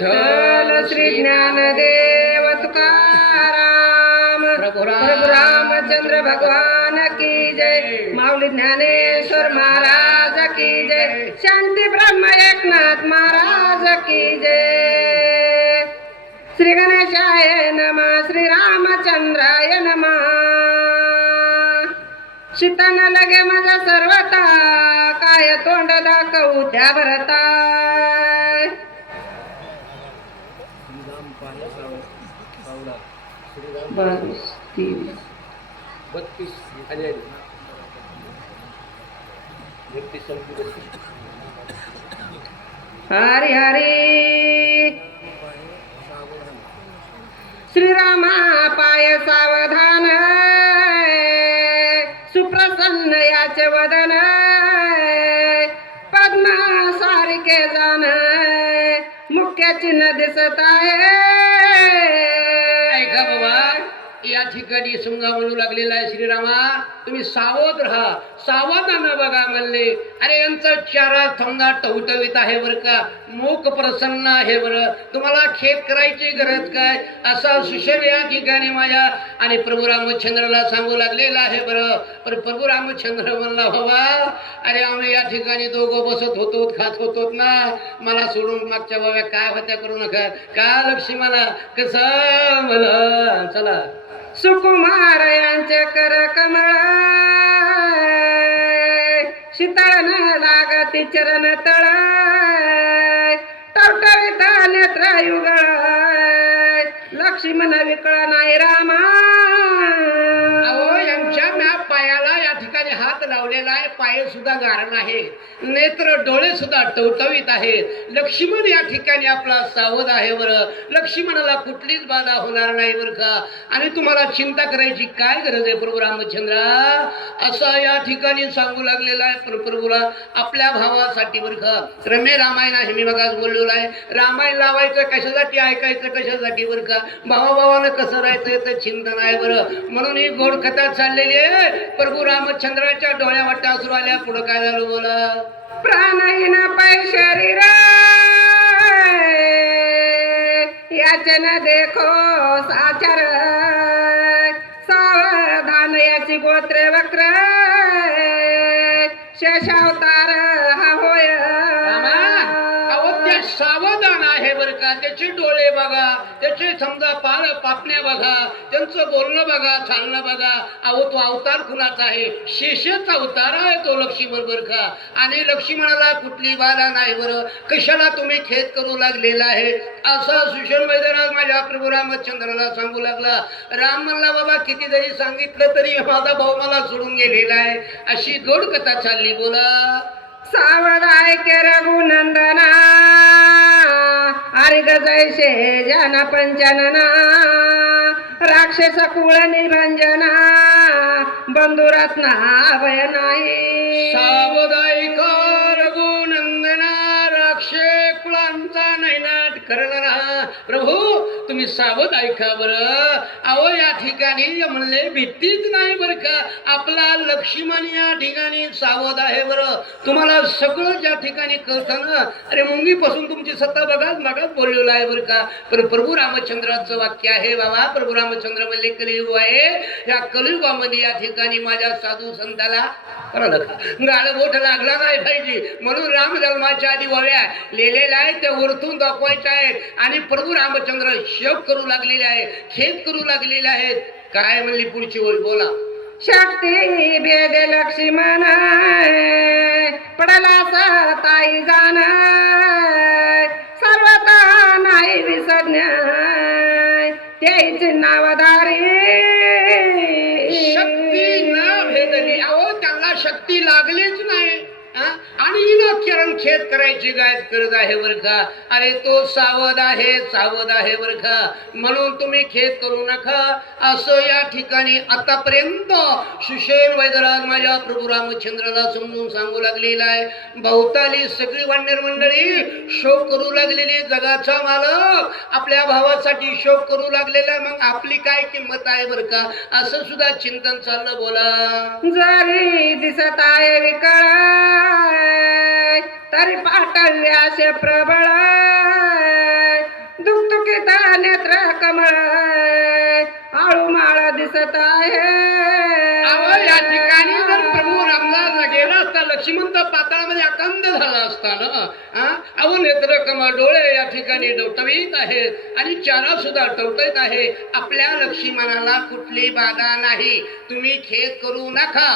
विठ्ठल श्री ज्ञानदेव तुकाराम प्रभु रामचंद्र भगवान की जय माऊली ज्ञानेश्वर महाराज की जय शांती ब्रह्म एकनाथ महाराज की जय श्री गणेशाय नमः श्री रामचंद्राय नमः शितान लगे माझा सर्वता काय तोंड दाखवू त्या भरता हरी हरी श्रीरामा पाय सावधान सुप्रसन्न याचे वदन पद्मा सारिके जाण मुख्य चिन्ह दिसत आहे ऐका बाबा या ठिकाणी सुंगा म्हणू लागलेला आहे श्रीरामा तुम्ही सावध राहा सावधानं बघा म्हणले अरे यांचा चारा थोंगा टवटवीत आहे बरं का मूक प्रसन्न आहे बरं तुम्हाला खेत करायची गरज काय असा सुशेष या ठिकाणी माझ्या आणि प्रभू रामचंद्राला सांगू लागलेला आहे बरं पण प्रभू रामचंद्र म्हणला बाबा अरे आम्ही या ठिकाणी दोघं बसत होतो खात होतो ना मला सोडून मागच्या बाबा काय होत्या करू नका का लक्ष्मीला कसं मला चला सुकुमार यांचे कर कमळ शीतळ न लागती चरण तळ टवटवीत नेत्र युगळ लक्ष्मण विकळ नाही रामा अहो यांच्या म्या पायाला या ठिकाणी हात लावलेला आहे पाय सुद्धा गारण आहे नेत्र डोळे सुद्धा टवटवीत आहेत लक्ष्मण या ठिकाणी आपला सावध आहे बरं लक्ष्मणाला कुठलीच बाधा होणार नाही बरं का आणि तुम्हाला चिंता करायची काय गरज आहे प्रभू रामचंद्रा असं या ठिकाणी सांगू लागलेला आहे प्रभूला आपल्या भावासाठी बरं का रमे रामायण आहे मी मगाच बोललेलो आहे रामायण लावायचं कशासाठी ऐकायचं कशासाठी बरं का भावाभावानं कसं राहायचं तर चिंतन आहे बरं म्हणून ही गोड कथा चाललेली आहे प्रभू रामचंद्राच्या डोळ्या वाट्या असू आल्या पुढं काय झालं बोला प्राणहीन पाय शरीर याचे न देखो साचार सावधान याची गोत्रे वक्र शेषावतार हा होय सावधान आहे बरं का त्याचे डोळे बघा त्याचे समजा पापण्या बघा त्यांचं बोलणं बघा चालणं बघा अहो तो अवतार कुणाचा आहे शेषाचा अवतार आहे तो लक्ष्मण बरं का आणि लक्ष्मणाला कुठली बाधा नाही बरं कशाला तुम्ही खेद करू लागलेला आहे असा सुषण मैदानात माझ्या प्रभू रामचंद्राला सांगू लागला राम म्हणला बाबा किती जरी सांगितलं तरी माझा भाऊ मला सोडून गेलेला आहे अशी गोड कथा चालली बोला सावधाय के रघुनंदना हरि जैसे जन पंचनना राक्षस कुळ निरंजना बंधुरत्ना अभय नाही सावधाय रघुनंदना राक्षे कुळांचा नैनाट करणारा प्रभू तुम्ही सावध ऐका बरं अहो या ठिकाणी म्हणले भीतीच नाही बरं का आपला लक्ष्मण या ठिकाणी सावध आहे बरं तुम्हाला सगळं ज्या ठिकाणी कळतं ना अरे मुंगीपासून तुमची सत्ता बघा मगाच बोललेलं आहे बरं का पण प्रभू रामचंद्राचं वाक्य आहे बाबा प्रभू रामचंद्र म्हणले कलियुग आहे या कलियुगामध्ये या ठिकाणी माझ्या साधू संताला गाळ बोट लागला नाही पाहिजे म्हणून राम जन्माच्या आधी वव्या लिहिलेल्या आहेत त्या वरतून दाखवायच्या आहेत आणि प्रभू रामचंद्र शोक करू लागलेले आहे खेद करू लागलेले आहेत काय म्हणली पुढची ओळ बोला शक्ती भेद लक्ष्मण पडला ताई जाण सर्वता नाही विसरण्या त्याचे नावधारी शक्ती न भेदली अहो त्यांना शक्ती लागलीच नाही आणि हिनं किरण खेद करायची गायत करत आहे बरं का अरे तो सावध आहे बरं का म्हणून तुम्ही खेद करू नका असं या ठिकाणी आतापर्यंत सुषेण वैद्यराज माझ्या प्रभू रामचंद्राला समजून सांगू लागलेला आहे बहुताली सगळी वानर मंडळी शोक करू लागलेली जगाचा मालक आपल्या भावासाठी शोक करू लागलेला मग आपली काय किंमत आहे बरं का असं सुद्धा चिंतन चाललं बोला जरी दिसत आहे विकळ तरी पाठव्यासे प्रबळ दिसत आहे. अहो या ठिकाणी जर प्रभू रामदास गेला असता लक्ष्मण तर पाताळामध्ये अखंड झाला असता ना. अहो नेत्र कमळ डोळे या ठिकाणी टवटवीत आहेत आणि चारा सुद्धा टवटवीत आहे. आपल्या लक्ष्मणाला कुठली बाधा नाही, तुम्ही खेद करू नका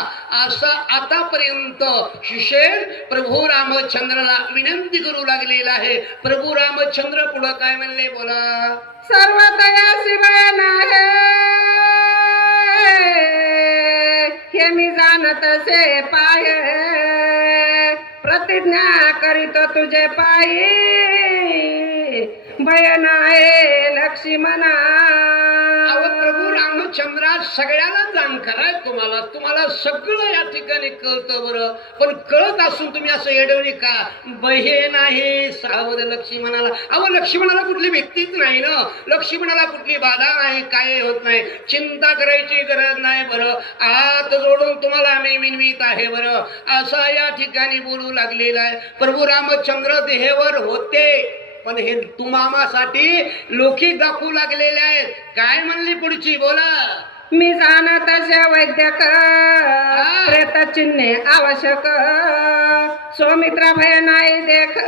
असं आतापर्यंत शिशेर प्रभू रामचंद्राला विनंती करू लागलेला आहे. प्रभू रामचंद्र पुढं काय म्हणले बोला. सर्व तयासी बयान आहे हे मी जाणत से पाय, प्रतिज्ञा करीत तुझे पायी भयन आहे लक्ष्मणा. अहो प्रभू रामचंद्रा सगळ्याला जाणकार आहे. तुम्हाला सगळं या ठिकाणी कळतं बरं, पण कळत असून तुम्ही असं येडवणी का. बहे नाही सावध लक्ष्मणाला. अहो लक्ष्मणाला कुठली भीतीच नाही ना, लक्ष्मणाला कुठली बाधा नाही, काय होत नाही, चिंता करायची गरज नाही बरं. हात जोडून तुम्हाला आम्ही विनवीत आहे बरं, असा या ठिकाणी बोलू लागलेला आहे. प्रभू रामचंद्र देहेवर होते पण हे तुमामासाठी लोकी दाखवू लागलेले आहेत. काय म्हणली पुढची बोला. मी जाणत से वैद्यक प्रेत चिन्हे आवश्यक, सौमित्रा भय नाही देख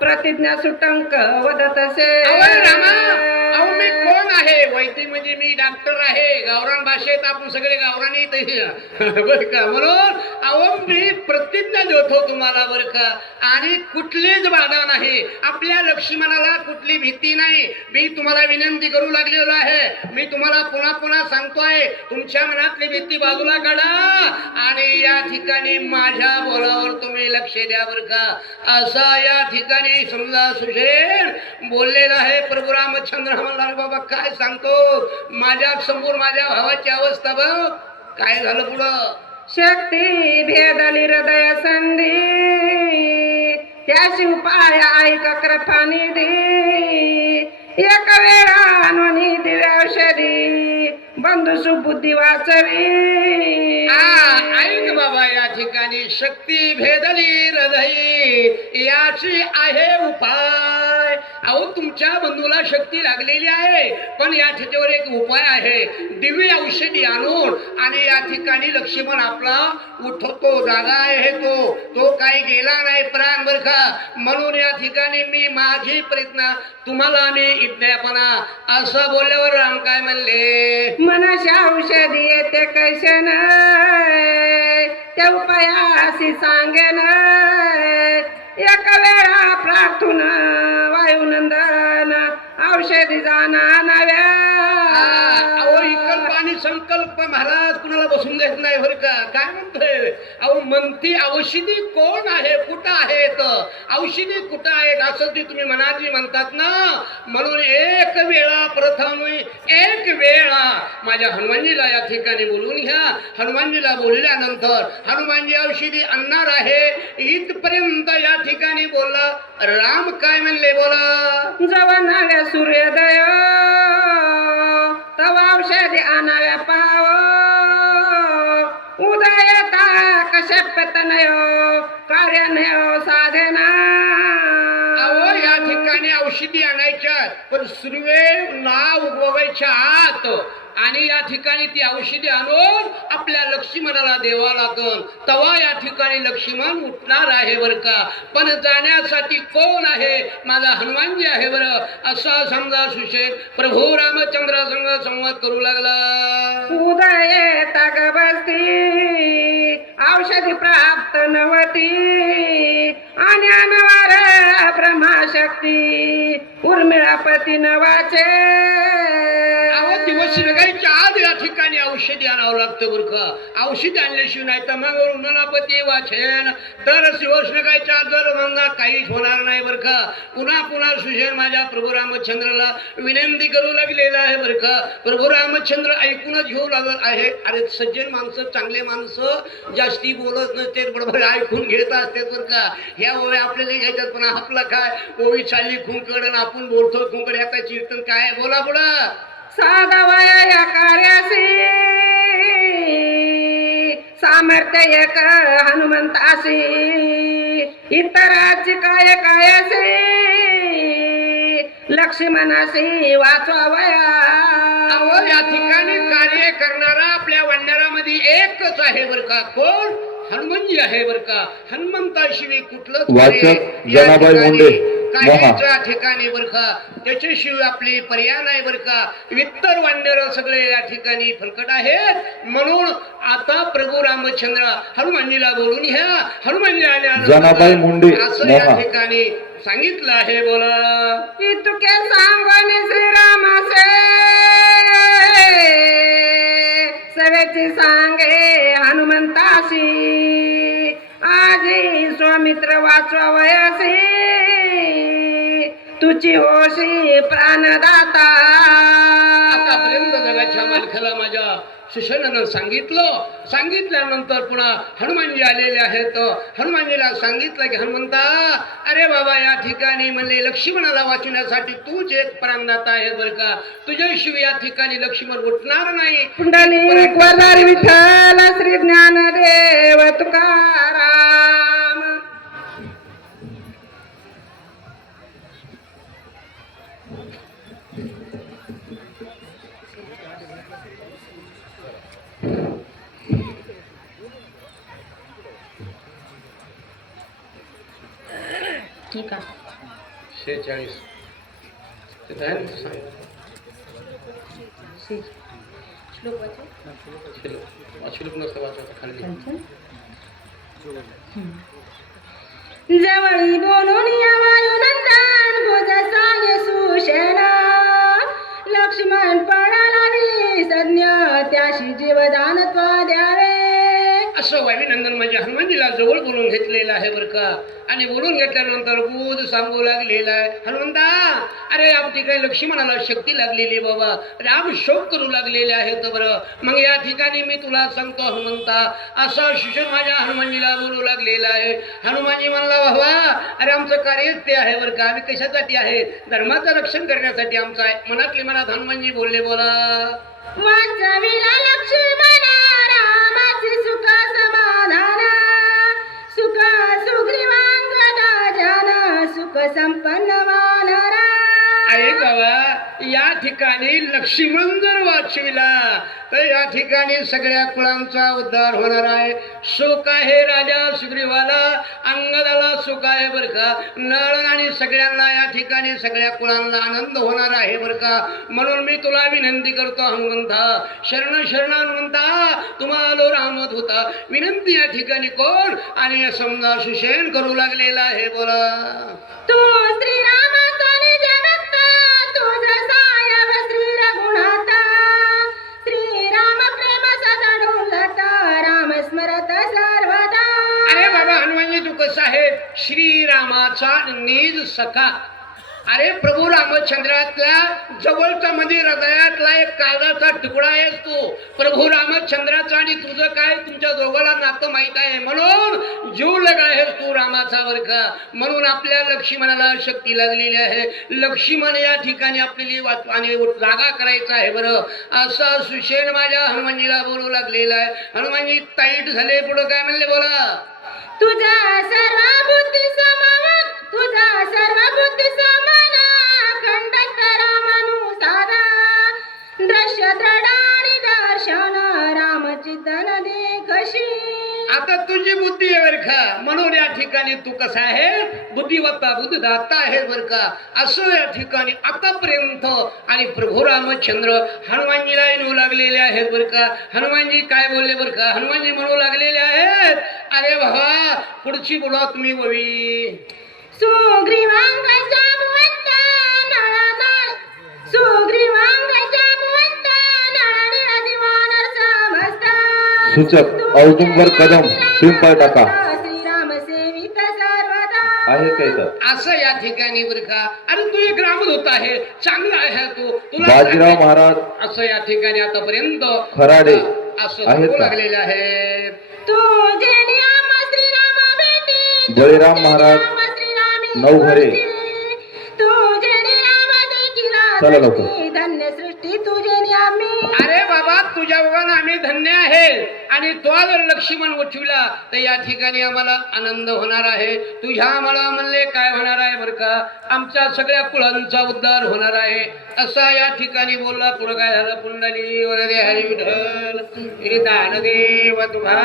प्रतिज्ञा सुटंक वदत से. अहो मी कोण आहे. वैद्य म्हणजे मी डॉक्टर आहे. गावरान भाषेत आपण सगळे गावरानी बर का. म्हणून अहो मी प्रतिज्ञा देतो तुम्हाला बर का, आणि कुठलीच बाधा नाही. आपल्या लक्ष्मणाला कुठली भीती नाही. मी तुम्हाला विनंती करू लागलेलो आहे. मी तुम्हाला पुन्हा पुन्हा सांगतोय, तुमच्या मनातली भीती बाजूला काढा आणि या ठिकाणी माझ्या बोलावर तुम्ही लक्ष द्या बर का. असा या ठिकाणी समजा सुशेन बोललेला आहे. प्रभू रामचंद्र म्हणला बाबा काय सांगतो, माझ्या समोर माझ्या भावाची अवस्था बघ काय झालं पुढं. शक्ती भेदली हृदय संधी, त्याशी उपाय ऐक कृपा निधी, एक वेळा नोनी दिव्य औषधी बंधू सुबुद्धी वाचवी. ऐक बाबा या ठिकाणी शक्ती भेदली हृदय याची आहे उपाय. अहो तुमच्या बंधूला शक्ती लागलेली आहे, पण या ठिकाणी एक उपाय आहे. दिव्य औषधी आणून आणि या ठिकाणी लक्ष्मण आपला उठवतो. जागा आहे तो काही गेला नाही प्राण बर का. म्हणून या ठिकाणी मी माझी प्रयत्न तुम्हाला मी इज्ञापना असं बोलल्यावर राम काय म्हणले. मनशा औषधी येते कैसन त्या उपायासी सांगेन, एक वेळा प्रार्थून वायुनंदन औषधी जाना नव्या. अहो इकल पाणी संकल्प महाराज कुणाला बसून देत नाही बरं का. काय म्हणतोय. अहो म्हणती औषधी कोण आहे, कुठं आहेत, औषधी कुठं आहेत असं ते तुम्ही मनाची म्हणतात ना. म्हणून एक वेळा प्रथम एक वेळा माझ्या हनुमानजीला या ठिकाणी बोलून घ्या. हनुमानजीला बोलल्यानंतर हनुमानजी औषधी आणणार आहे. इथपर्यंत या ठिकाणी बोलला. राम काय म्हणले बोला. जवा नव्या सूर्योदय तवा औषधी आणाव्या पाव, उदयता कशपतनयो कार्यानयो साधना. अहो या ठिकाणी औषधी आणायच्या पण सुर्वे नाव उगवायच्या आत आणि या ठिकाणी ती औषधी आणून आपल्या लक्ष्मणाला द्यावा लागल. तवा या ठिकाणी लक्ष्मण उठणार आहे बर का. पण जाण्यासाठी कोण आहे, माझा हनुमानजी आहे बरं. असा समजा सुशेन प्रभू रामचंद्र संग संवाद करू लागला. उदय तग बसती औषधी प्राप्त नवती, आणि अनवार ब्रह्माशक्ती उर्मिळापती नवाचे. दिवस निघायच्या आत या ठिकाणी औषधी आणावं लागतं बरं का. औषधी आणल्याशिवाय नाही तर मग उन्हापती वाचेन तर दिवस निघायच्या आत जर म्हणा काहीच होणार नाही बरं का. पुन्हा पुन्हा सुशेन माझ्या प्रभू रामचंद्राला विनंती करू लागलेला आहे बरं का. प्रभू रामचंद्र ऐकूनच घेऊ लागत आहे. अरे सज्जन माणसं चांगले माणसं जास्ती बोलत नसते, बरोबर ऐकून घेत असते बरं का. ह्या ओव्या आपल्याला घ्यायच्यात पण आपला काय ओवी चालली खुंकड आपण बोलतो खुंकड याचा कीर्तन काय बोला बोला. साधवया या कार्यासी सामर्थ्य एक हनुमंतासी, इतराची काय कायसी लक्ष्मणासी वाचवावया. अहो या ठिकाणी कार्य करणारा आपल्या वांडरामध्ये एकच आहे बर का. कोण? हनुमानजी आहे बर का. हनुमंताशिवाय कुठलंच वाचक कार्य या जनाबाई ठिकाणी मुंडे, काहीच या ठिकाणी बर का. त्याच्याशिवाय आपली पर्याय नाही बर का. इतर वांडर सगळे या ठिकाणी फलकट आहेत. म्हणून आता प्रभू रामचंद्र हनुमानजीला बोलून ह्या हनुमानजी जनाबाई मुंडे, असं या मोहा. ठिकाणी सांगितलं आहे. बोला. इतके सांगणे श्रीरामाचे सवेची सांगे हनुमंताशी आजी स्वामित्र वाचवावयासी तुझी होशी प्राणदाता. आतापर्यंत जगाच्या मालकाला माझ्या सुशेनानं सांगितल्यानंतर पुन्हा हनुमानजी आलेले आहेत. हनुमानजीला सांगितलं की हनुमंता, अरे बाबा या ठिकाणी म्हणले लक्ष्मणाला वाचवण्यासाठी तूच एक प्राणदाता आहे बर का. तुझ्याशिवाय या ठिकाणी लक्ष्मण उठणार नाही. पुंडलिक वरदारी विठ्ठल श्री ज्ञानदेव तुकाराम. ठीक आहे. 46 श्लोक नसतं वाचायचं खाली. जवळी बोलून या वायुनंदन भुज सांगे सुषेण लक्ष्मण पडाला सज्ञ त्याशी जीवदान द्यावे. असं वायुनंदन म्हणजे हनुमानजीला जवळ बोलून घेतलेलं आहे बर का. आणि बोलून घेतल्यानंतर बुध सांगू लागलेला आहे, हनुमंता अरे या ठिकाणी लक्ष्मणाला शक्ती लागलेली बाबा, राम शोक करू लागलेले आहेत बरं. मग या ठिकाणी मी तुला सांगतो हनुमंता, असा शिष्य माझ्या हनुमानजीला बोलू लागलेला आहे. हनुमानजी म्हणला बाबा अरे आमचं कार्यच ते आहे बरं का. आम्ही कशासाठी आहे? धर्माचं रक्षण करण्यासाठी आमचं आहे. मनातली मनात हनुमानजी बोलले. बोला. वाचविला लक्ष्मणा रामाचे सुख समाधान सुख सुग्रीवांगदा जन सुख संपन्न वानरा. अरे बाबा या ठिकाणी लक्ष्मण जर वाचविला तर या ठिकाणी सगळ्या कुळांचा उद्धार होणार आहे. सुख आहे राजा सुग्रीवाला, अंगदाला सुख आहे बर का. नळ आणि सगळ्यांना या ठिकाणी सगळ्या कुळांना आनंद होणार आहे बर का. म्हणून मी तुला विनंती करतो हनुमंता, शरण शरण हनुमंता, तुम्हाला रामत होता विनंती. या ठिकाणी कोण? आणि समजा सुषेण करू लागलेला आहे. बोला. तू श्रीरामाचा निज भक्त तुझ सायब श्री रघुनाथा श्रीराम प्रेम सदा डोलत राम स्मरत सर्वदा. अरे बाबा हनुमानजी तू कसा आहे? श्रीरामाचा निज सखा. अरे प्रभू रामचंद्रातल्या जवळचा मध्ये हृदयातला एक कागदाचा तुकडा आहेस तू. प्रभू रामचंद्राचा आणि तुझं काय, तुमच्या दोघांना नातं माहित आहे. म्हणून जीव लगा आहेस तू रामाचा बर का. म्हणून आपल्या लक्ष्मणाला शक्ती लागलेली आहे. लक्ष्मण या ठिकाणी आपल्याला आणि जागा करायचा आहे बरं. असा सुषेण माझ्या हनुमानजीला बोलू लागलेला आहे. हनुमानजी ताईट झाले. पुढं काय म्हणले? बोला. तुझा सर्व बुद्धी समावन तुझा सर्व बुद्धी समान खंडत रामानुसारा दृश्य दृढ आणि दर्शन रामचितन देखशी. आता तुझी बुद्धी आहे बर का. म्हणून या ठिकाणी तू कसा आहे? बुद्धिवत्ता बुद्धदाता आहे बर का. असं या ठिकाणी आतापर्यंत आणि प्रभू रामचंद्र हनुमानजीला येऊ लागलेले आहेत बर का. हनुमानजी काय बोलले बर का. हनुमानजी म्हणू लागलेले आहेत, अरे बाबा पुढची बोला तुम्ही ववी. सुग्रीवांगाच्या बुवंत नळनाळ सुग्रीवांगाच्या बुवंत नळनिळ दिवानर समस्त. सूचक औदुंबर कदम पिंपळ टाका श्रीराम सेवित सर्वदा. आहे काय तर. असं या ठिकाणी बर का. अरे तू एक रामदूत आहे, चांगला आहे तू. तुला बाजीराव महाराज असं या ठिकाणी आतापर्यंत खराडे असं आहेत बोलू का? लागलेले आहेत. तुझे नियम श्रीराम भेटी बळीराम महाराज नवघरे. तुझे नियम देखील चला लवकर. सृष्टी धन्य सृष्टी तुझे आम्ही अरे बाबा तुझ्या बघान आम्ही धन्य आहे आणि तो जर लक्ष्मण उठविला तर या ठिकाणी आम्हाला आनंद होणार आहे. तुझ्या आम्हाला म्हणले काय होणार आहे बरं का, आमच्या सगळ्या कुळांचा उद्धार होणार आहे असा या ठिकाणी बोलला. पुढं काय झालं, पुंडली वरदे हरी विठ्ठल हे दानदेव तुझा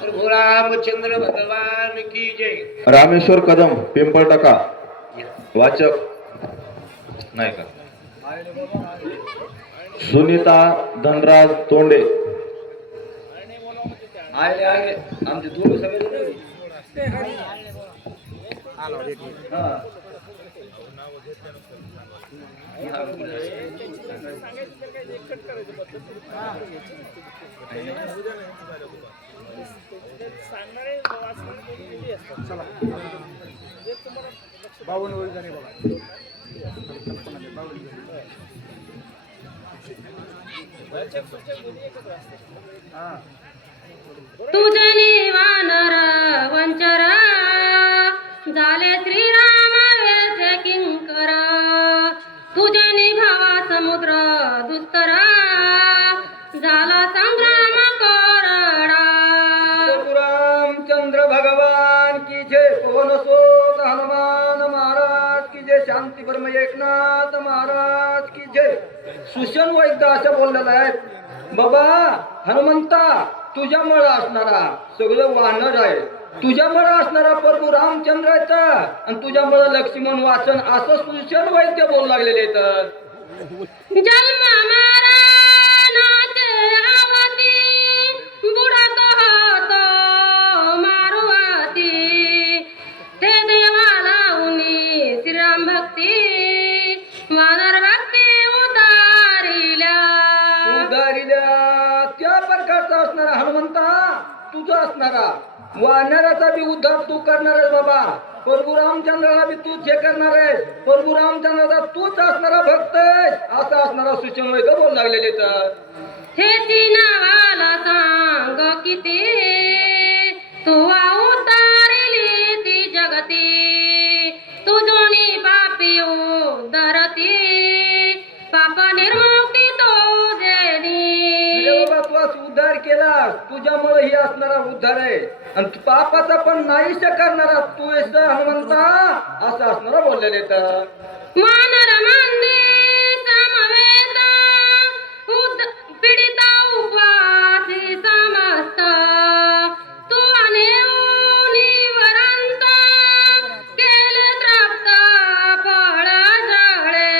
प्रभू रामचंद्र भगवान की जय. रामेश्वर कदम पिंपळ टाका वाचक नाही का. सुनीता धनराज तोंडे आमचे दोन सगळे तुझनी वानर वंचर झाले श्रीराम वेचे किंकर तुझनी भावा समुद्र दुस्तर झाला संग्राम कोरडा. रामचंद्र भगवान की जय. पवन सोत हनुमान महाराज की जय. शांती ब्रह्म एकनाथ महाराज की जय. सुशन वैद्य असं बोललेलं आहे, बाबा हनुमंता तुझ्यामुळे असणारा सगळं वानर आहे, तुझ्यामुळे असणारा प्रभू रामचंद्र आहेत आणि तुझ्यामुळे लक्ष्मण वाचन असं सुशन वैद्य बोलू लागलेले तर जन्म मारणाचे आवती बुडत होतो मारुआती ते देवाला उनी श्रीराम भक्ती वानर भक्ती उतारिल्या. त्या प्रकारचा असणारा हनुमंता तुझा असणारा वानराचा बी उद्धार तू करणार आहे बाबा. प्रभू रामचंद्राला बी तूच हे करणार आहे. प्रभू रामचंद्राचा तूच असणारा भक्त आहे असा असणारा सूचन वैद्य बोलू लागलेले तर हे नावाला सांग किती तू उतारली ती जगती तुझोनी पापी उद्धरती पाप निर्मुक्ती तो अरे बाबा तू आज उद्धार केला, तुझ्यामुळे ही असणारा उद्धार आहे आणि तू पापाचा पण नाहीश करणारा तू आहेस हनुमंता असं असणारा बोललेले तर वानर मंदी समवेत पीडिता उपवासी समस्त तू निवरंत केले तृप्त फळ जळे.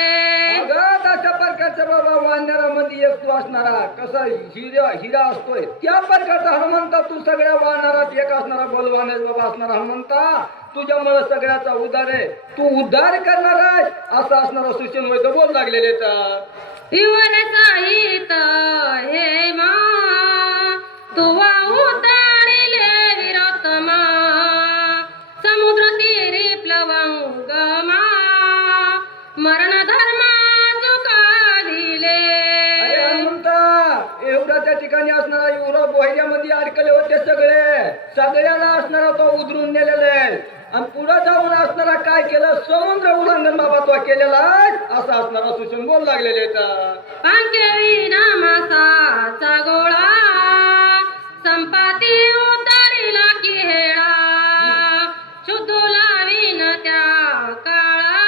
अगं अशा प्रकारचा बाबा वानरामध्ये एक तू असणारा कसा हिरा असतोय त्या प्रकारचा हनुमंता तू सगळ्या वानरात एक असणारा बलवान आहे बाबा असणारा हनुमंता तुझ्यामुळे सगळ्याचा उद्धार आहे, तू उद्धार करणार आहे असं असणारा सूचन वैद्य बोलू लागलेले तर विवर साहित हे मा तुवा उतारिले विरतमा समुद्र तीरी प्लवंगमा मरण धर्म चुकालिले. अरे हनुमंता एवढा त्या ठिकाणी असणारा युवराज बोहऱ्यामध्ये अडकले होते सगळ्याला असणारा तो उधरून नेलेला आहे आणि पुढे जाऊन असणारा काय केलं समुद्र उल्लंघन बाबा तो केलेला आहे असं असणारा सूचन बोलू लागलेले तर पांकेवी नामासाचा गोळा संपाती उतारिला की हेळा शुद्धूला विन त्या काळा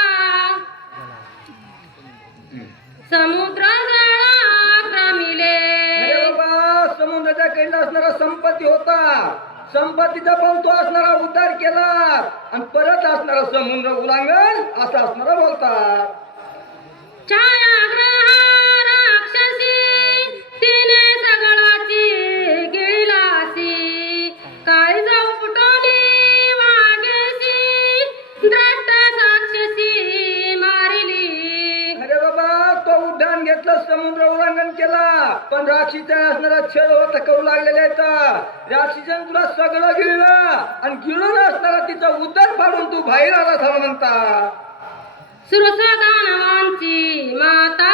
समुद्र जळा क्रमिले. अरे बाबा समुद्राच्या कडला असणारा संपत्ती होता, संपत्तीचा पण तो असणारा उद्धार केला आणि परत असणारा समुद्र उल्लंघन असं असणारा बोलतात. छायाग्रह राक्षसी तिने सगळाची गिळासी काय जाऊ फुटवली वागेसी द्रष्ट साक्षसी मारिली. अरे बाबा तो उड्डाण घेतलं समुद्र उल्लंघन केला पण राक्षीचा असणारा छळ होता करू लागलेला आहे. राक्षीचं तुला सगळं गिळलं आणि गिळून असणारा तिचा उद्धार पाडून तू बाहेर आला म्हणता. सुरसदानवांची माता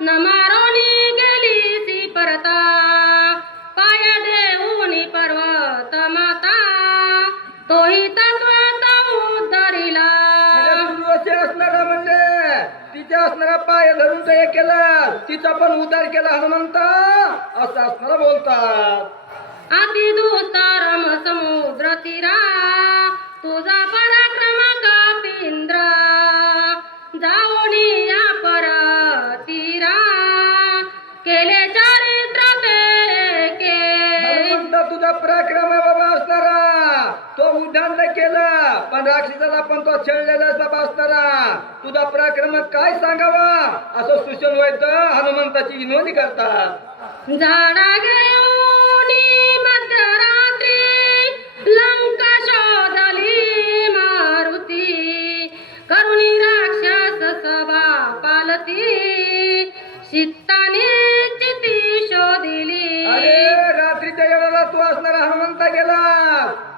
न मारोनी गेली सी परता पाय देऊनी पर्वत माता तोही तत्व उद्धरिला. असणारा म्हणजे तिच्या असणारा पाय धरून ते हे केलं, तिचा पण उद्धार केला हनुमंता, असं असणारा बोलतात. अति दुस्तारम समुद्र तीरा तुझा पराक्रम कापिंद्र जाऊनी या पर तीरा केले चारित्र के हनुमंता तुझा पराक्रम आहे बाबा असणारा, तो उड्डाण नाही केलं पण राक्षसाला पण तो छळलेला बाबा असणारा, तुझा पराक्रम काय सांगावा असं सूचन वैद्य हनुमंताची विनोदी करतात. झाडा घेऊनी मध्यरात्री लंका शोधली मारुती करुणी राक्षस सभा पालती चित्ताने चिती शोधिली. अरे रात्रीच्या वेळेला तू असणारा हनुमंता गेला,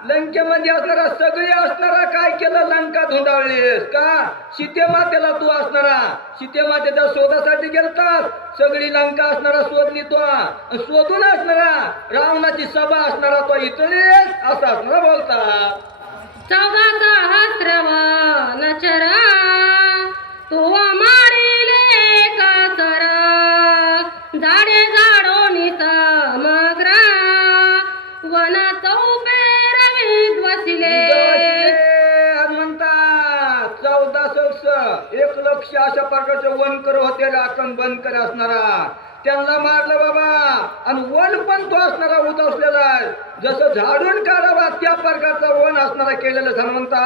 लंकेमध्ये असणारा सगळे असणारा काय केलं, लंका धुंडाळलीस का, सीतेमातेला तू असणारा सीतेमातेच्या शोधासाठी गेलतात, सगळी लंका असणारा शोधली तो, शोधून असणारा रावणाची सभा असणारा तो इथलेस असं असणारा बोलतात. 14 सहस्र वनचर तू मारिले कसर झाडे झाडोनी समग्र वन चौपेर विद्वसिले. हनुमंता 14 सहस्र 1 लक्ष अशा प्रकारचे वनकर होते, राखण बनकर असणारा, त्यांना मारलं बाबा, आणि वन पण तो असणारा उतरलेला आहे, जसं झाडून काढावा त्या प्रकारचा वन असणारा केलेलं हनुमंता.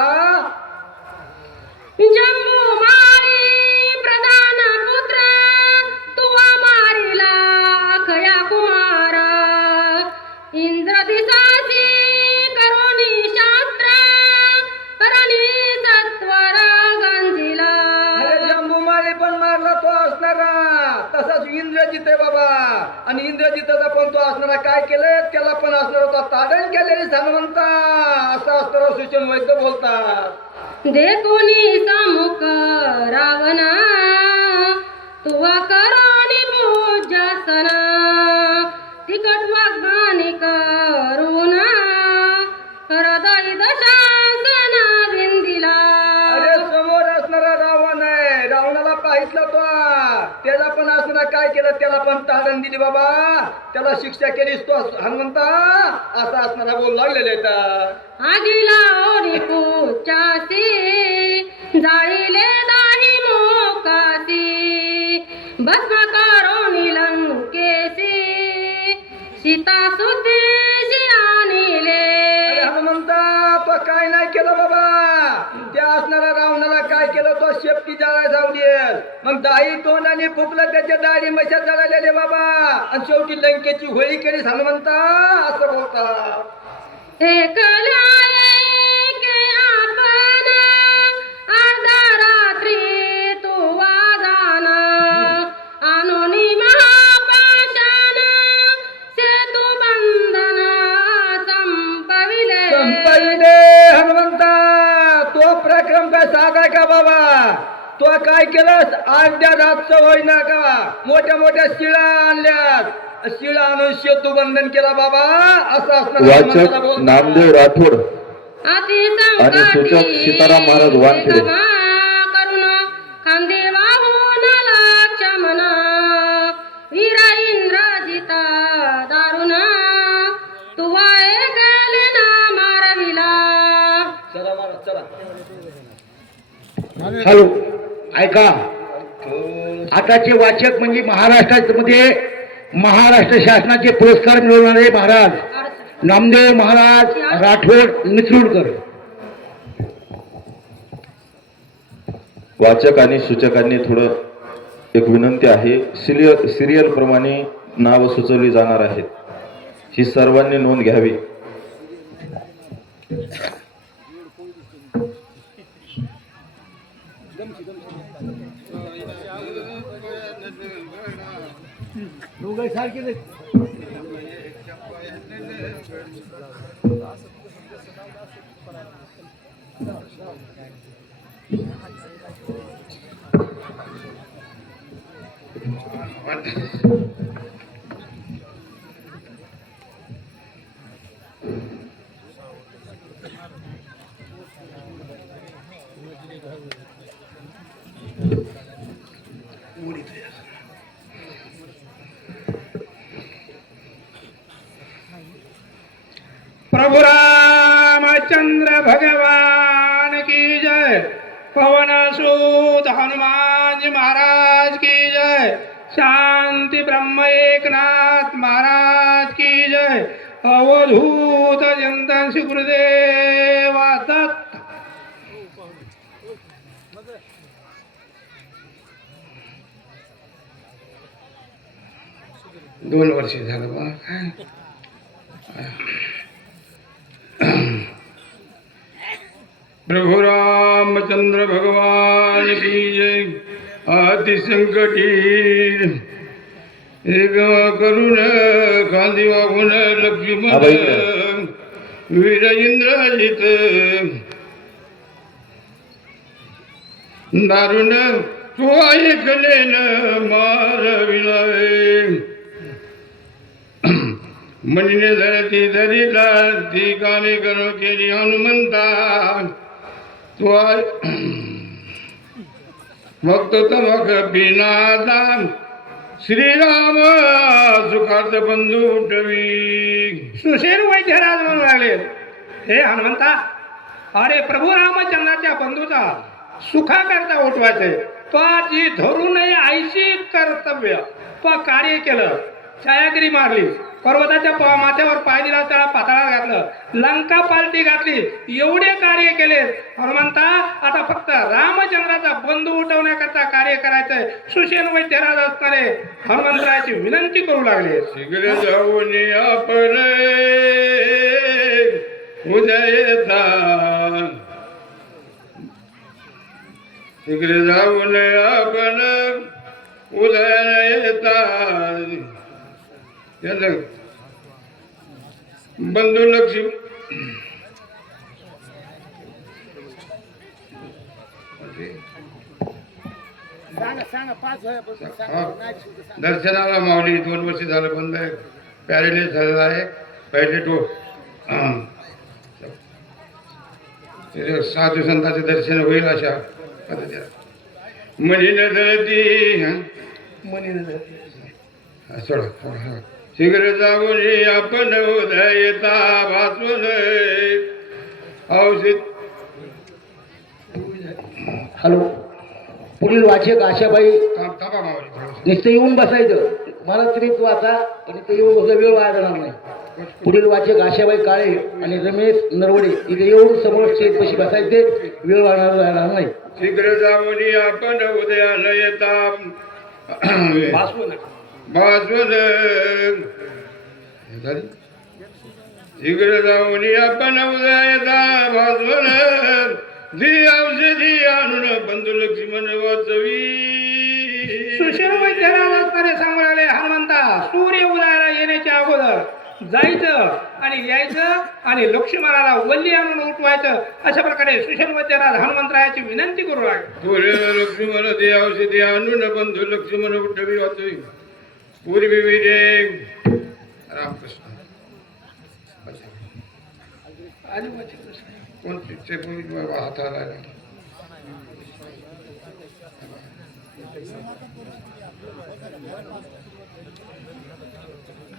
जम्बू मारी प्रधान पुत्र तुवा मारिला खया कुमार इंद्र दिसासी करुणी शास्त्र रणी सत्वर गंजिला. अरे जंबूमाळी पण मारला तो असणारा, तसाच इंद्रजित आहे बाबा, आणि इंद्रजिताचा पण तो असणारा काय केलं, त्याला पण असणारा तो ताडण केलेली हनुमंता, असं असणारा सूचन वैद्य बोलतात. देखुनी समुख रावणा तुवा करोनी पूजासन तिकट वाग्दानी करुणा हृदय दशासन विंदिला. अरे समोर असणारा रावण आहे, रावणाला पाहितलं तो, त्याला पण असणारा काय केलं, त्याला पण ताडण दिली बाबा, त्याला शिक्षा केलीस तो हनुमंता, असं असणारा बोल लागलेले आहेत. आगिला ओरी पूचासी जाळीले दाही मोकासी भस्म करोनी लंकेसी सीता सुदेशी आणिले. अरे हनुमंता तो काय नाही केलं बाबा, त्या असणारा रावणाला काय केलं, तो शेपटी जाळायला जाऊन मग दाही तोंडाने फुकलं, त्याच्या दाढी मशात जळालेले बाबा, आणि शेवटी लंकेची होळी केली हनुमंता, असं बोलतात. एकला एके आपण अर्धा रात्री तू वाजान आणोनी महापाशान सेतू बंधन संपविले. संपविले हनुमंता, तो पराक्रम काय साधा का बाबा, तो काय केलं, अर्ध्या रातचं होईना का, मोठ्या मोठ्या शिळा आणल्यात, शिळा आणून सेतू बंधन केला बाबा, असं असणार. वाचक नामदेव राठोड अति आणि सूचक सीताराम महाराज वानखेडे. करुण खांदे वाहून लक्षमन वीर इंद्रजिता दारुण तुवा गेले ना मारविला. चला महाराज चला. हॅलो, ऐका, आताचे वाचक म्हणजे महाराष्ट्रामध्ये महाराष्ट्र शासनाचे पुरस्कार मिळवणारे महाराज नामदेव महाराज राठोड मित्रुडकर. वाचक आणि सूचकांनी थोडं एक विनंती आहे, सिरियल प्रमाणे नाव सुचवली जाणार आहेत, ही सर्वांनी नोंद घ्यावी. महाराज की जय. शांती ब्रह्म एकनाथ महाराज की जय. अवधूत चिंतन श्री गुरुदेव दत्त. 2 वर्ष झालं बा काय. प्रभु रामचंद्र भगवान की जय. अति संकटी एक करुण खांदी वाहून लक्ष्मण वीर इंद्रजित दारुण तू ऐकले न मारविलाय. म्हणीने धरती धरिला ती कामे करो केली हनुमंता. तू भक्त तमक बिनादा श्रीराम सुखार्थ बंधू उठवी. सुशेर वैद्यराज म्हणून लागले, हे हनुमंता, अरे प्रभू रामचंद्राच्या बंधूचा सुखाकरता उठवायचे. जी धरू नये आईची कर्तव्य कार्य केलं. छायागिरी मारली, पर्वताच्या माथ्यावर पाय दिला, त्याला पाताळात घातलं, लंका पालटी घातली, एवढे कार्य केले. हनुमंता आता फक्त रामचंद्राचा बंधू उठवण्याकरता कार्य करायचंय. सुशेन वैद्यराज असणारे हनुमंतरायाची विनंती करू लागले. शीघ्र जाऊन आपण उदयता, शीघ्र जाऊन आपण उदय येता. बंधू लक्ष्मी दर्शनाला माऊली 2 वर्ष झालं बंद आहे. पॅरेलाइज झालेला आहे. पहिले साधू संतांचे दर्शन होईल अशा म्हणीने धरती सोडा. शीघ्र जाऊन आपण उदयता भासवून औषध. हॅलो, पुढील वाचक आशाबाई. थांबा मावली, नुसतं येऊन बसायचं. मला तरीच वाचा, पण इथं येऊन बसला वेळ वाया जाणार नाही. पुढील वाचक आशाबाई काळे आणि रमेश नरवडे इथे येऊन समोर स्टेज पशी बसायचे. वेळ वाढणार जाणार नाही. शीघ्र जाऊन आपण उदयाला येता भासवून. शीघ्र जाऊन आपण उदयता भासवून. जी औषधी आणून बंधू लक्ष्मण वाचवी. सुशेन वैद्यराज असणारे सांगणारे हनुमंता, सूर्य उदयाला येण्याच्या अगोदर जायचं आणि यायचं आणि लक्ष्मणाला वल्ली आणून उठवायचं. अशा प्रकारे सुशेन वैद्यराज हनुमंतरायाची विनंती करू लागले. सूर्य लक्ष्मण ते औषधी आणून बंधू लक्ष्मण उठवी वाचवी. पूर्वी विजय रामकृष्ण कोणते हाताला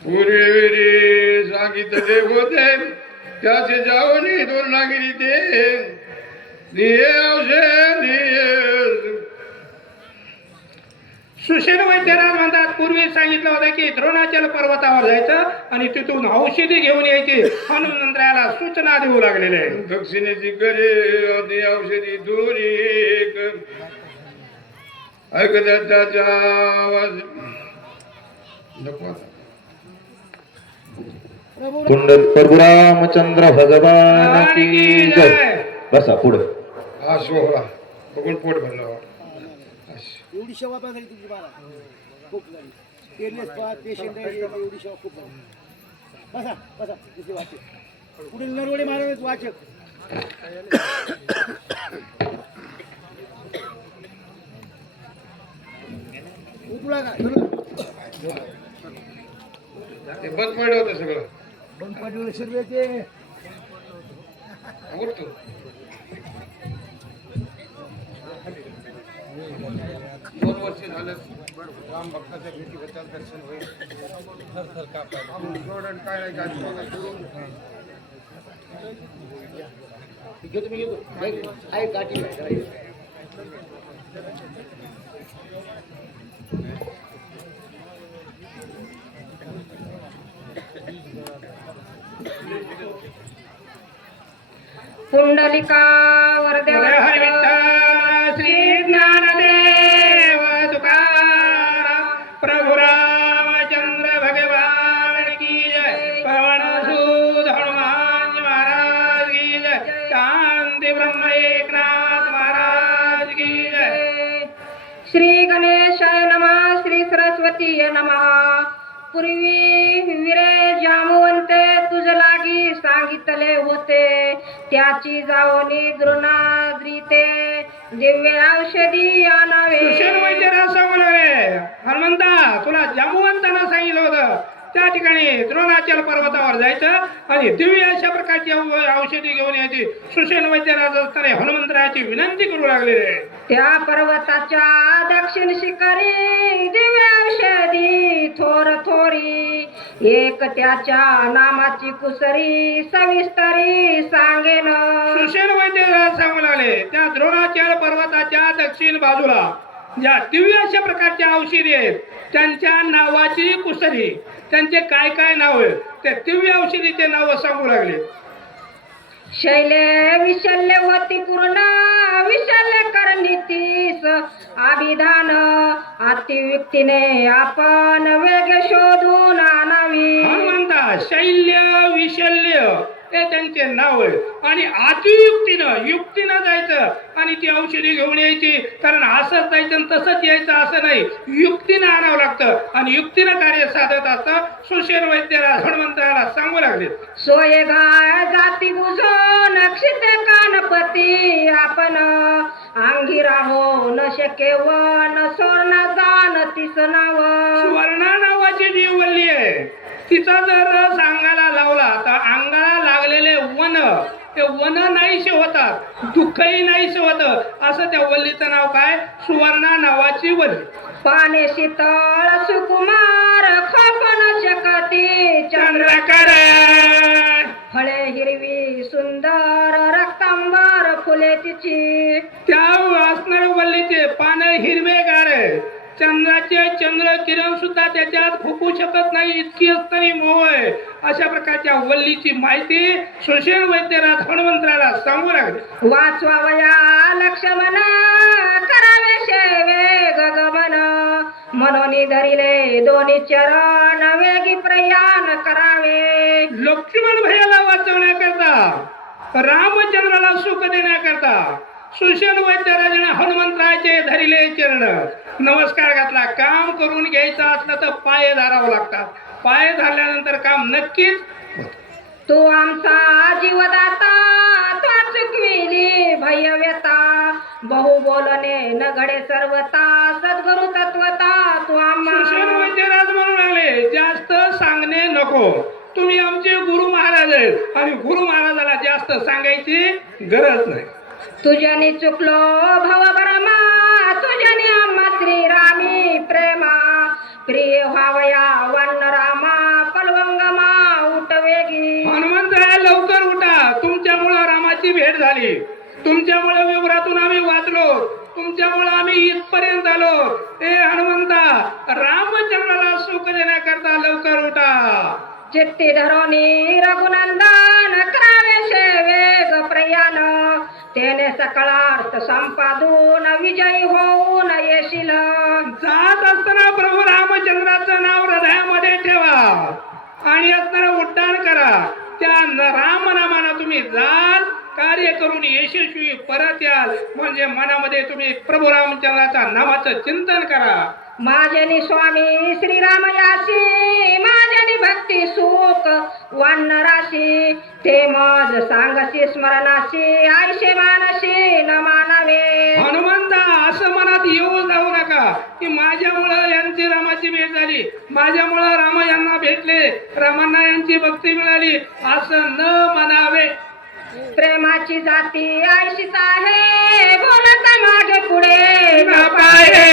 पूर्वी सांगितले होते त्याचे जावणी 2 नागिरी ते औषध. सुशेन वैद्यराज म्हणतात, पूर्वी सांगितलं होतं की द्रोणाचल पर्वतावर जायचं आणि तिथून औषधी घेऊन यायची. हनुमंतरायाला सूचना देऊ लागलेले आहे. दक्षिणेची करे औषधी दोरी एक ऐकत्याचा आवाज. कुंडल प्रभु रामचंद्र भगवान की जय. बसा पुढे. हा सोहळा बघून पोट भरलं. एवढी सेवा पण झाली तुमची. मला खूप झाली. पेरलेस पेशंट आहे, एवढी सेवा खूप झाली. बसा बसा. दुसरे वाचक पुढील नरवडे महाराज वाचक. उठला का ते बंद पडलं होतं सगळं. बंद पाठवलं सर्व ते उठतो. 2 वर्ष झालं राम भक्ताच्या भेटीबद्दल दर्शन होईल. काय नाही काय घेतो मी. घेतो आहे काठी. पुंडलिका वरद्या हरी विठ्ठल श्री ज्ञानदेव तुकाराम प्रभु रामचंद्र भगवान की जय पवन सूत हनुमान महाराज की जय शांति ब्रह्म एकनाथ महाराज की जय श्री गणेशाय नमः श्री सरस्वतीय नमः पूर्वी विरे जामवंते तुझ लागी सांगितले होते त्याची जावनी द्रोणाद्रीते दिव्य औषधी आणावे सुशेन वैद्यराज सांगू लागले हनुमंता तुला जांबुवंतानं सांगितलं होतं त्या ठिकाणी द्रोणाचल पर्वतावर जायचं आणि दिव्य अशा प्रकारची औषधी घेऊन यायची सुशेन वैद्यराज असताना हनुमंतरायाची विनंती करू लागलेले त्या पर्वताच्या दक्षिण शिखरी दिव्य औषधी थोर थोरी एक त्याच्या नामाची कुसरी सविस्तरी सांगेन सुशेन वैद्यराज सांगू लागले त्या द्रोणाचल पर्वताच्या दक्षिण बाजूला ज्या दिव्य अशा प्रकारच्या औषधी आहेत त्यांच्या नावाची कुसरी त्यांचे काय काय नाव आहे त्या दिव्य औषधीचे नाव सांगू लागले शैले विशल्य होती पूर्ण विशल्य करनीतीस अभिधान अतियुक्तीने आपण वेग शोधून आणावी हनुमंता शैल्य विशल्य हे त्यांचे नाव आहे आणि अतियुक्तीनं युक्तीनं जायचं आणि ती औषधी घेऊन यायची कारण असंच जायचं आणि तसंच यायचं असं नाही युक्तीनं आणावं लागतं आणि युक्तीनं कार्य साधत असतं सुशेन वैद्यराज हनुमंताला सांगू लागले सोये गाय जाती बुजो नक्षिते कानपती आपण अंगी राहो न शक्य न सोडणं जाण तीस नाव सुवर्णा नावाची जी वल्ली आहे तिचा जर रस अंगाला लावला तर अंगाला लागलेले वन ते वन नाहीसे होतात दुःखही नाहीसे होतं असं त्या वल्लीचं नाव काय सुवर्णा नावाची वल्ली पाने शीतळ सुकुमार खोपण शकती चंद्रकर फळे हिरवी सुंदर रक्तांबर फुले तिची त्या असणाऱ्या वल्लीचे पानं हिरवेगार आहे चंद्राचे चंद्र किरण सुद्धा त्याच्यात फुकू शकत नाही इतकी असणारी मोह आहे अशा प्रकारच्या वल्लीची माहिती सुशेन वैद्यराज हनुमंतराला सांगू लागले वाचवावया लक्ष्मण करावे शेवे गगमन मनोनी धरिले दोन्ही चरण वेगी प्रयाण करावे लक्ष्मण भैयाला वाचवण्याकरता रामचंद्राला सुख देण्याकरता सुशेन वैद्यराजाने हनुमंतरायाचे धरिले चरण नमस्कार घातला काम करून घ्यायचं असलं तर पाय धरावं लागतात पाय धरल्यानंतर काम नक्कीच तू आमचा जीवदाता तो चुकविली भयव्यता बहु बोलणे न घडे सर्वता सद्गुरु तत्वता तू सुशेन आम्हा वैद्यराज म्हणू लागले जास्त सांगणे नको तुम्ही आमचे गुरु महाराज आहेत आणि गुरु महाराजाला जास्त सांगायची गरज नाही तुझ्याने चुकलो भव ब्रह्मा तुझ्याने आम्हा श्रीरामी प्रेमा प्रिय व्हावया वर्ण रामा पलवंगमा उठवेगी हनुमंतराया लवकर उठा तुमच्यामुळं रामाची भेट झाली तुमच्यामुळे विवरातून आम्ही वाचलो तुमच्यामुळे आम्ही इथपर्यंत आलो ए हनुमंता रामचंद्राला सुख देण्याकरता लवकर उठा चित्ती धरोनी रघुनंदन करावे शेवेग प्रयाण तेने सकळार्थ संपादून विजयी होऊन येशील जात असताना प्रभू रामचंद्राचं नाव हृदयामध्ये ठेवा आणि असताना उड्डाण करा त्या रामनामानं तुम्ही जाल कार्य करून यशस्वी परत याल म्हणजे मनामध्ये तुम्ही प्रभू रामचंद्राच्या नामाचं चिंतन करा माझ्यानी स्वामी श्रीराम यासी माझ्यानी भक्ती सुख वन्न राशी ते मज सांगसी स्मरणाशी आयशे मानशी न मानावे हनुमंता असं मनात येऊ जाऊ नका की माझ्यामुळं यांची रामाची भेट झाली माझ्यामुळं राम यांना भेटले रामांना यांची भक्ती मिळाली असं न म्हणावे प्रेमाची जाती आयशीच आहे बोलत मागे पुढे न पाहे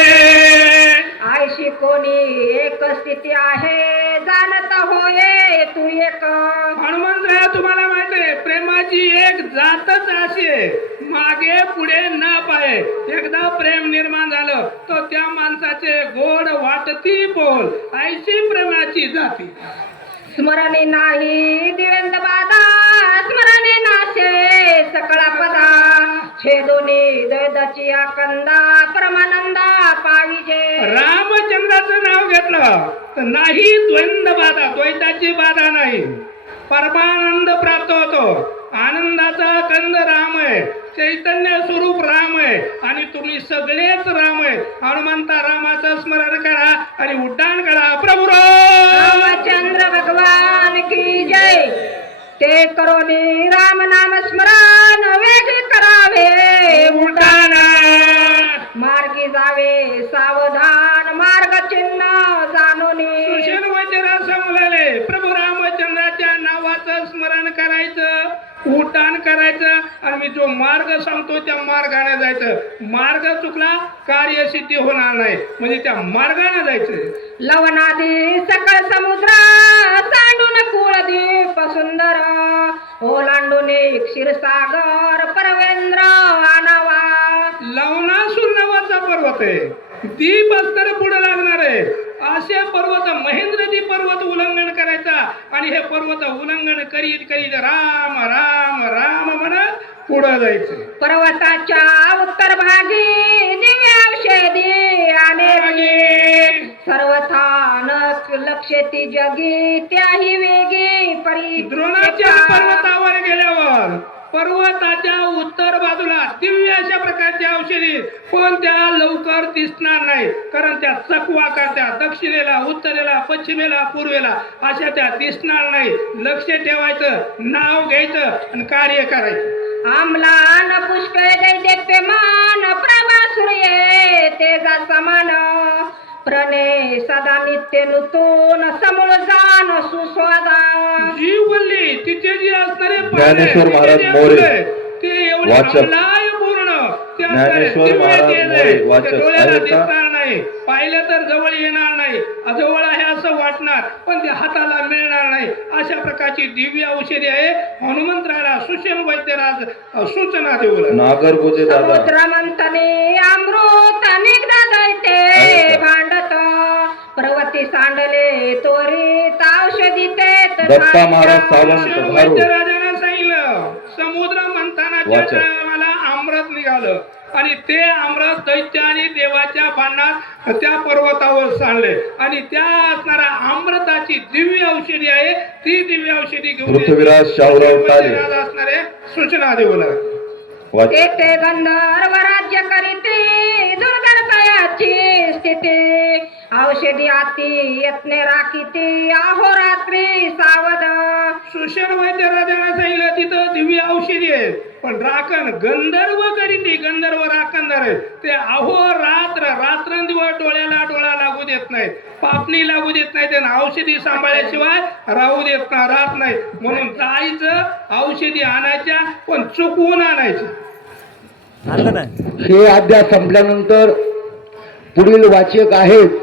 आयशी कोणी एक स्थिती आहे जाणत होये तू एक हनुमंतराया तुम्हाला माहिती आहे प्रेमाची एक जातच अशी आहे मागे पुढे न पाहे एकदा प्रेम निर्माण झालं तर त्या प्रेमाचे गोड वाटती बोल ऐशी प्रेमाची जाती. स्मरणे नाही दिवेंद बाधा स्मरणे नाशे सकळा पदा छेदोनी दैदाची आकंदा परमानंदा पाविजे. रामचंद्राचं नाव घेतलं तर नाही द्वंद्व बाधा, द्वैताची बाधा नाही, परमानंद प्राप्त होतो. आनंदाचा कंद राम आहे, चैतन्य स्वरूप राम आहे आणि तुम्ही सगळेच राम आहे. हनुमंता रामाचं स्मरण करा आणि उड्डाण करा. प्रभू रामचंद्र भगवान की जय. ते करोनी राम नाम स्मरण वेग करावे उड्डाण. मार्गी जावे सावधान मार्ग चिन्ह जाणून सुशेन वैद्यराज सांगले प्रभू रामचंद्राच्या नावाचं स्मरण करायचं, उड्डाण करायचं आणि मी जो मार्ग सांगतो त्या मार्गाने जायचं. मार्ग चुकला कार्यसिद्धी होणार नाही, म्हणजे त्या मार्गाने जायचं. लवनादी सकळ समुद्र सांडून कुळदीप सुंदर ओलांडून क्षीरसागर परवेंद्र आनावा. लवणासूर नावाचा पर्वत आहे, दीप अस्तर पुढे लागणार आहे. असे पर्वत महेंद्रजी पर्वत उल्लंघन करायचा आणि हे पर्वत उल्लंघन करीत करीत राम राम राम म्हणत पुढे जायचं. पर्वताच्या उत्तर भागी दिव्य औषधी आणि सर्वथान लक्षती जगी त्याही वेगी परी. द्रोणाच्या पर्वतावर गेल्यावर पर्वताच्या उत्तर बाजूला दिव्य अशा प्रकारची औषधी, पण त्या लवकर दिसणार नाही, कारण त्या चकवाका त्या दक्षिणेला उत्तरेला पश्चिमेला पूर्वेला अशा त्या दिसणार नाही. लक्ष ठेवायचं, नाव घ्यायचं आणि कार्य करायचं. आमलान पुष्पे दैदेप्यमान प्रभा सूर्ये तेजा समान प्रणे सदा नित्य नूतन समूळ जाण सुस्वादा. जी बोलली तिथे जी असणारे ज्ञानेश्वर महाराज मोरे ते एवढे वाचक. अंमलाय पूर्ण ते असणारे ज्ञानेश्वर दिव्य महाराज तेज मोरे आहे. वाचक ते डोळ्याला आहेत का? दिसणार नाही, पाहिलं तर जवळ येणार नाही, जवळ आहे असं वाटणार पण ते हाताला मिळणार नाही. अशा प्रकारची दिव्य औषधी आहे. हनुमंतराला सुशेन वैद्यराज सूचना देऊ लागले. नागरगोजे दादा समुद्र मंथने अमृत निघ्न दैते भांडत पर्वती सांडले त्वरित औषधी तेत दत्ता महाराज सावंत सुशेन धारू वैद्यराजानं सांगितलं समुद्र मंथनाच्या वाचक. टायमाला अमृत निघालं आणि ते अमृत दैत्य आणि देवाच्या बाणात त्या पर्वतावर सांडले आणि त्या असणाऱ्या अमृताची दिव्य औषधी आहे. ती दिव्य औषधी घेऊन पृथ्वीराज शाहूराव ताले असणारे सूचना देऊ लागले. वाचक. तेथे गंधर्व राज्य करीते दुर्गणतायाची स्थिती औषधी आती यत्ने राखीती अहोरात्री सावध. सुशेन वैद्यराजानं सांगितलं तिथं दिव्य औषधी आहे, पण राखण गंधर्व करीती, गंधर्व राखणदार आहे. ते अहोरात्र रात्रंदिवस डोळ्याला डोळा लागू देत नाहीत, पापणी लागू देत नाही, त्यांना औषधी सांभाळल्याशिवाय राहू देत राहत नाही. म्हणून जायचं, औषधी आणायच्या, पण चुकवून आणायची. हे अध्याय संपल्यानंतर पुढील वाचक आहेत